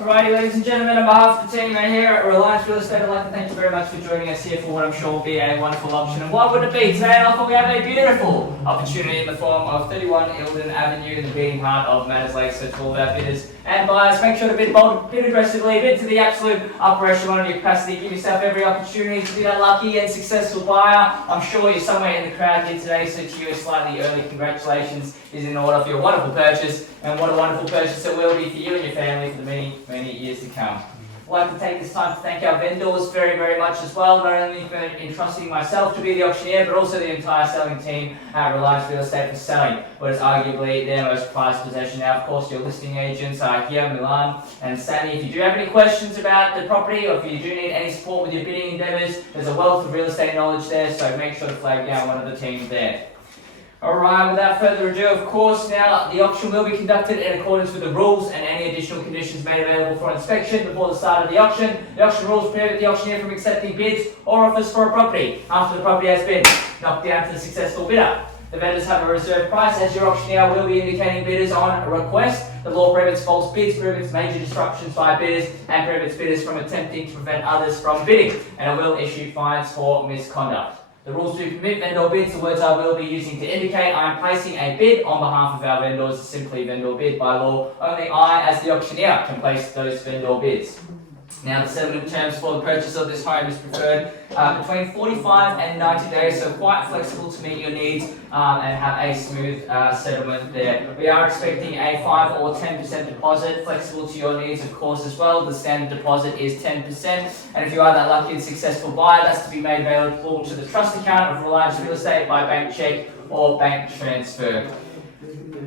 Alrighty, ladies and gentlemen, on behalf of the team right here at Reliance Real Estate, I'd like to thank you very much for joining us here for what I'm sure will be a wonderful auction. And what would it be? Today, I thought we have a beautiful opportunity in the form of 31 Eildon Avenue in the beating heart of Manners Lake. So to all of our bidders and buyers, make sure to bid bold, bid aggressively, bid to the absolute upper echelon of your capacity. Give yourself every opportunity to be that lucky and successful buyer. I'm sure you're somewhere in the crowd here today, so to you a slightly early congratulations is in order for your wonderful purchase, and what a wonderful purchase it will be for you and your family for the many years to come. I'd like to take this time to thank our vendors very much as well, not only for entrusting myself to be the auctioneer, but also the entire selling team at Reliance Real Estate for selling what is arguably their most prized possession. Now, of course, your listing agents are here, Milan and Sammy. If you do have any questions about the property, or if you do need any support with your bidding endeavours, there's a wealth of real estate knowledge there, so make sure to flag down one of the teams there. Alright, without further ado, of course, now the auction will be conducted in accordance with the rules and any additional conditions made available for inspection before the start of the auction. The auction rules prohibit the auctioneer from accepting bids or offers for a property after the property has been knocked down to the successful bidder. The vendors have a reserve price, as your auctioneer will be indicating bidders on request. The law prohibits false bids, prohibits major disruptions by bidders, and prohibits bidders from attempting to prevent others from bidding, and it will issue fines for misconduct. The rules do permit vendor bids. The words I will be using to indicate I am placing a bid on behalf of our vendors is simply vendor bid by law. Only I, as the auctioneer, can place those vendor bids. Now, the settlement terms for the purchase of this home is preferred between 45 and 90 days, so quite flexible to meet your needs and have a smooth settlement there. We are expecting a 5 or 10% deposit, flexible to your needs, of course, as well. The standard deposit is 10%, and if you are that lucky and successful buyer, that's to be made available to the trust account of Reliance Real Estate by bank check or bank transfer.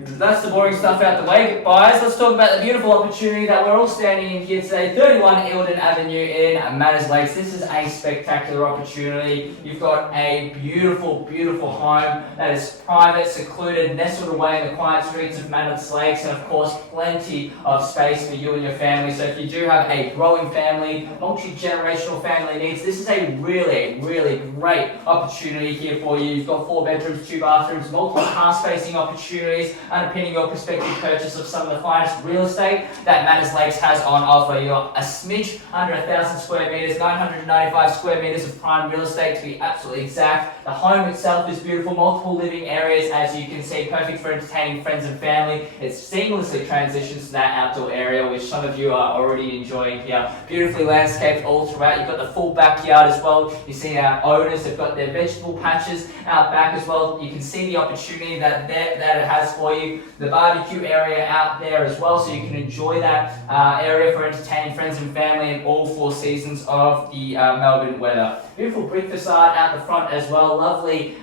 That's the boring stuff out the way, buyers. Let's talk about the beautiful opportunity that we're all standing in here today. 31 Eildon Avenue in Manners Lakes. This is a spectacular opportunity. You've got a beautiful home that is private, secluded, nestled away in the quiet streets of Manners Lakes, and of course plenty of space for you and your family. So if you do have a growing family, multi-generational family needs, this is a really great opportunity here for you. You've got 4 bedrooms, 2 bathrooms, multiple car spacing opportunities, underpinning your prospective purchase of some of the finest real estate that Manners Lakes has on offer. You've got a smidge under 1,000 square metres, 995 square metres of prime real estate to be absolutely exact. The home itself is beautiful, multiple living areas, as you can see, perfect for entertaining friends and family. It seamlessly transitions to that outdoor area, which some of you are already enjoying here. Beautifully landscaped all throughout. You've got the full backyard as well. You see our owners have got their vegetable patches out back as well. You can see the opportunity that it has for you. The barbecue area out there as well, so you can enjoy that area for entertaining friends and family in all 4 seasons of the Melbourne weather. Beautiful brick facade out the front as well. Lovely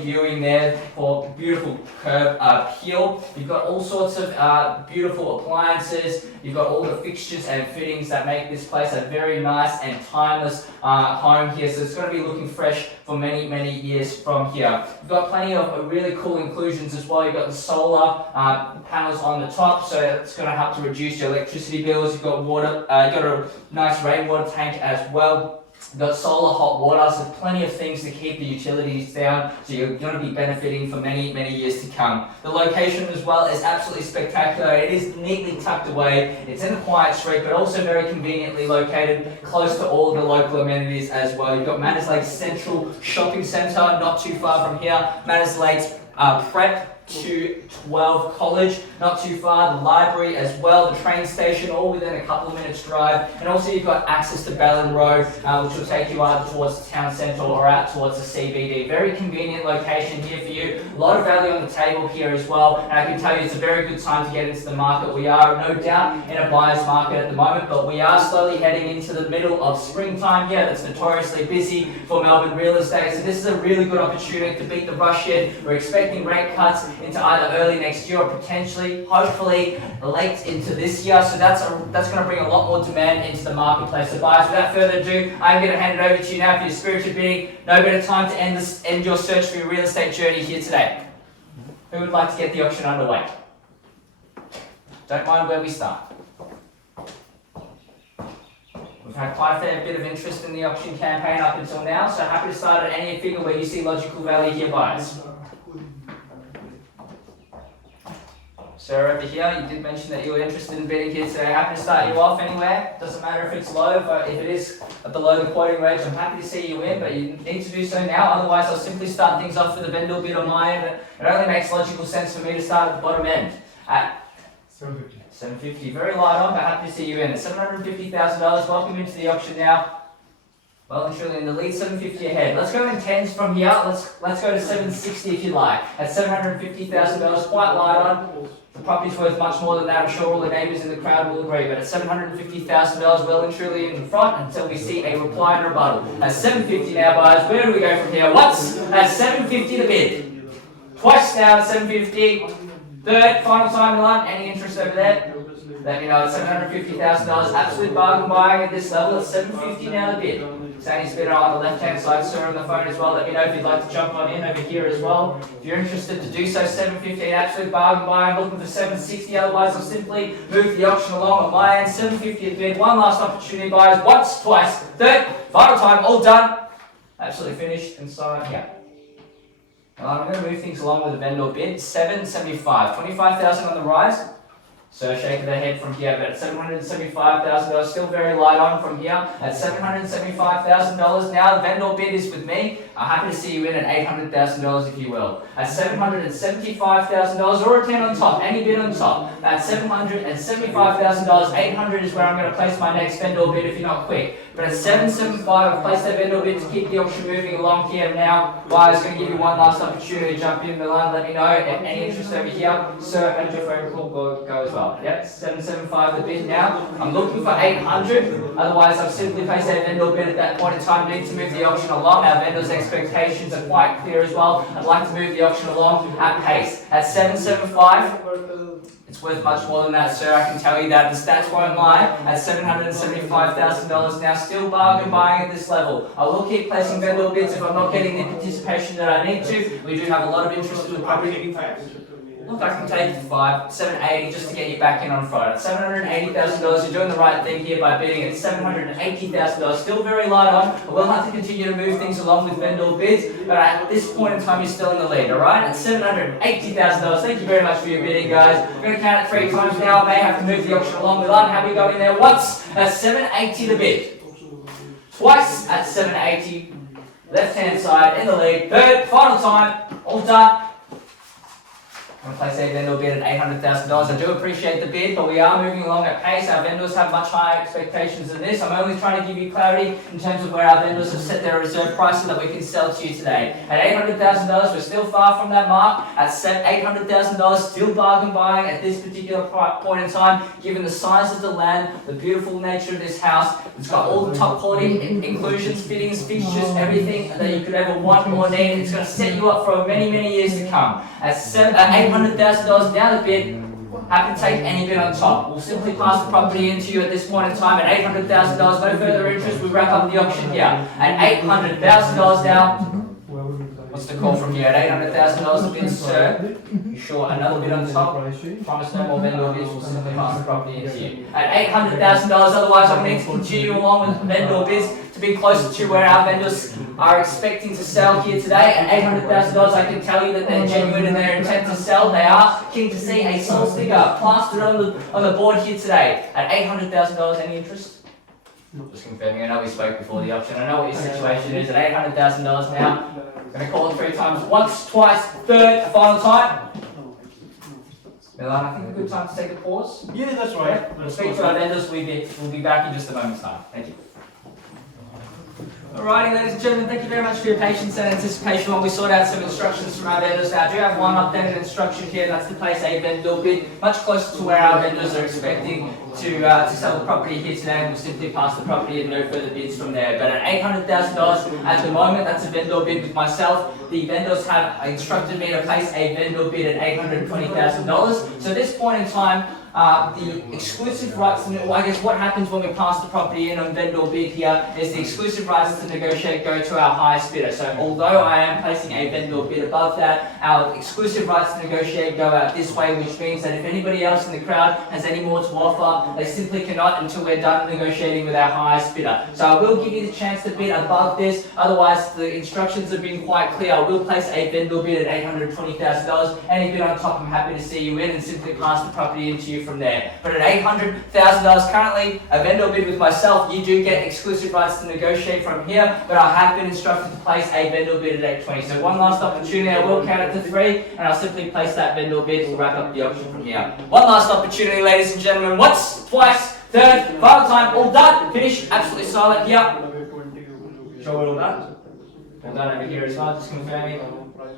viewing there for beautiful curb appeal. You've got all sorts of beautiful appliances. You've got all the fixtures and fittings that make this place a very nice and timeless home here. So it's going to be looking fresh for many years from here. You've got plenty of really cool inclusions as well. You've got the solar panels on the top, so it's going to help to reduce your electricity bills. You've got water. You've got a nice rainwater tank as well. You've got solar hot water, so plenty of things to keep the utilities down, so you're going to be benefiting for many years to come. The location as well is absolutely spectacular. It is neatly tucked away. It's in a quiet street, but also very conveniently located, close to all of the local amenities as well. You've got Manners Lakes Central Shopping Centre, not too far from here. Manners Lakes Prep to 12 College, not too far, the library as well, the train station, all within a couple of minutes drive, and also you've got access to Bellin Road, which will take you either towards the town centre or out towards the CBD. Very convenient location here for you, a lot of value on the table here as well, and I can tell you it's a very good time to get into the market. We are no doubt in a buyer's market at the moment, but we are slowly heading into the middle of springtime here. That's notoriously busy for Melbourne real estate, so this is a really good opportunity to beat the rush in. We're expecting rate cuts into either early next year or potentially, hopefully, late into this year. So that's going to bring a lot more demand into the marketplace. So buyers, without further ado, I'm going to hand it over to you now for your spiritual bidding. No better time to end your search for your real estate journey here today. Who would like to get the auction underway? Don't mind where we start. We've had quite a fair bit of interest in the auction campaign up until now, so happy to start at any figure where you see logical value here, buyers. Sir, over here, you did mention that you were interested in bidding here today. Happy to start you off anywhere. Doesn't matter if it's low, but if it is below the quoting range, I'm happy to see you in, but you need to do so now. Otherwise, I'll simply start things off with a vendor bid on my end. It only makes logical sense for me to start at the bottom end at 750. 750. Very light on, but happy to see you in. At $750,000, welcome into the auction now. Well and truly in the lead, 750 ahead. Let's go in tens from here. Let's go to 760 if you like. At $750,000, quite light on. The property's worth much more than that. I'm sure all the neighbours in the crowd will agree. But at $750,000, well and truly in the front until we see a reply and rebuttal. At 750 now, buyers. Where do we go from here? What's at 750 the bid? Twice now at 750. Third, final time, Milan. Any interest over there? Let me know. At $750,000, absolute bargain buying at this level. At 750 now the bid. Sandy's bidder on the left-hand side, sir, on the phone as well. Let me know if you'd like to jump on in over here as well. If you're interested to do so, 750, absolute bargain buy. I'm looking for 760. Otherwise, I'll simply move the auction along on my end. 750 at bid. One last opportunity, buyers. Once, twice, third, final time. All done. Absolutely finished and signed. Yeah. Now I'm going to move things along with the vendor bid. 775. 25,000 on the rise. So shaking their head from here, but at $775,000, still very light on from here. At $775,000, now the vendor bid is with me. I'm happy to see you in at $800,000 if you will. At $775,000 or a 10 on top, any bid on top. At $775,000, 800 is where I'm going to place my next vendor bid if you're not quick. But at 775, I've placed that vendor bid to keep the auction moving along here now. Buyer's going to give you one last opportunity to jump in, Milan. Let me know if any interest over here. Sir, how did your phone call go as well? Yep, 775 the bid now. I'm looking for 800. Otherwise, I've simply placed that vendor bid at that point in time. Need to move the auction along. Our vendor's expectations are quite clear as well. I'd like to move the auction along at pace. At 775. It's worth much more than that, sir. I can tell you that. The stats won't lie. At $775,000 now, still bargain buying at this level. I will keep placing vendor bids if I'm not getting the participation that I need to. We do have a lot of interest in the property. Look, I can take the 780 just to get you back in on Friday. $780,000, you're doing the right thing here by bidding at $780,000. Still very light on. I will have to continue to move things along with vendor bids, but at this point in time, you're still in the lead, alright? At $780,000. Thank you very much for your bidding, guys. I'm going to count it 3 times now. I may have to move the auction along with that. Have we got in there once at $780 the bid? Twice at $780. Left-hand side in the lead. Third, final time. All done. I'm going to place a vendor bid at $800,000. I do appreciate the bid, but we are moving along at pace. Our vendors have much higher expectations than this. I'm only trying to give you clarity in terms of where our vendors have set their reserve price so that we can sell to you today. At $800,000, we're still far from that mark. At $800,000, still bargain buying at this particular point in time, given the size of the land, the beautiful nature of this house. It's got all the top quality inclusions, fittings, fixtures, everything that you could ever want or need. It's going to set you up for many, many years to come. At $800,000 down the bid, happy to take any bid on top. We'll simply pass the property into you at this point in time at $800,000. No further interest. We wrap up the auction here at $800,000 now. What's the call from here? At $800,000 a bid, sir. You sure another bid on top? Promise no more vendor bids. We'll simply pass the property into you at $800,000. Otherwise, I'm going to continue along with vendor bids to be closer to where our vendors are expecting to sell here today. At $800,000, I can tell you that they're genuine in their intent to sell. They are keen to see a sold figure plastered on the board here today. At $800,000, any interest? Just confirming, I know we spoke before the auction. I know what your situation is. At $800,000 now, I'm going to call it 3 times. Once, twice, third, final time. Milan, I think a good time to take a pause. Yeah, that's right. We'll speak to our vendors. We'll be back in just a moment's time. Thank you. Alrighty, ladies and gentlemen, thank you very much for your patience and anticipation while we sort out some instructions from our vendors. Now, I do have one updated instruction here, and that's to place a vendor bid much closer to where our vendors are expecting to sell the property here today, and we'll simply pass the property and no further bids from there. But at $800,000 at the moment, that's a vendor bid with myself. The vendors have instructed me to place a vendor bid at $820,000. So at this point in time, the exclusive rights, well, I guess what happens when we pass the property in on vendor bid here is the exclusive rights to negotiate go to our highest bidder. So although I am placing a vendor bid above that, our exclusive rights to negotiate go out this way, which means that if anybody else in the crowd has any more to offer, they simply cannot until we're done negotiating with our highest bidder. So I will give you the chance to bid above this, otherwise the instructions have been quite clear. I will place a vendor bid at $820,000. Any bid on top, I'm happy to see you in and simply pass the property into you from there. But at $800,000 currently, a vendor bid with myself, you do get exclusive rights to negotiate from here, but I have been instructed to place a vendor bid at $820. So one last opportunity, I will count it to 3, and I'll simply place that vendor bid. We'll wrap up the auction from here. One last opportunity, ladies and gentlemen. Once, twice, third, final time, all done, finished, absolutely silent here. Sure we're all done? All done over here as well, just confirming.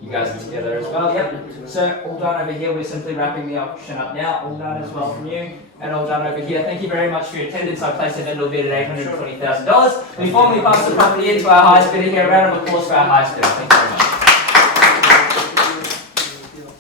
You guys are together as well, yep. So all done over here, we're simply wrapping the auction up now. All done as well from you, and all done over here. Thank you very much for your attendance. I placed a vendor bid at $820,000. We formally pass the property into our highest bidder here. A round of applause for our highest bidder. Thank you very much.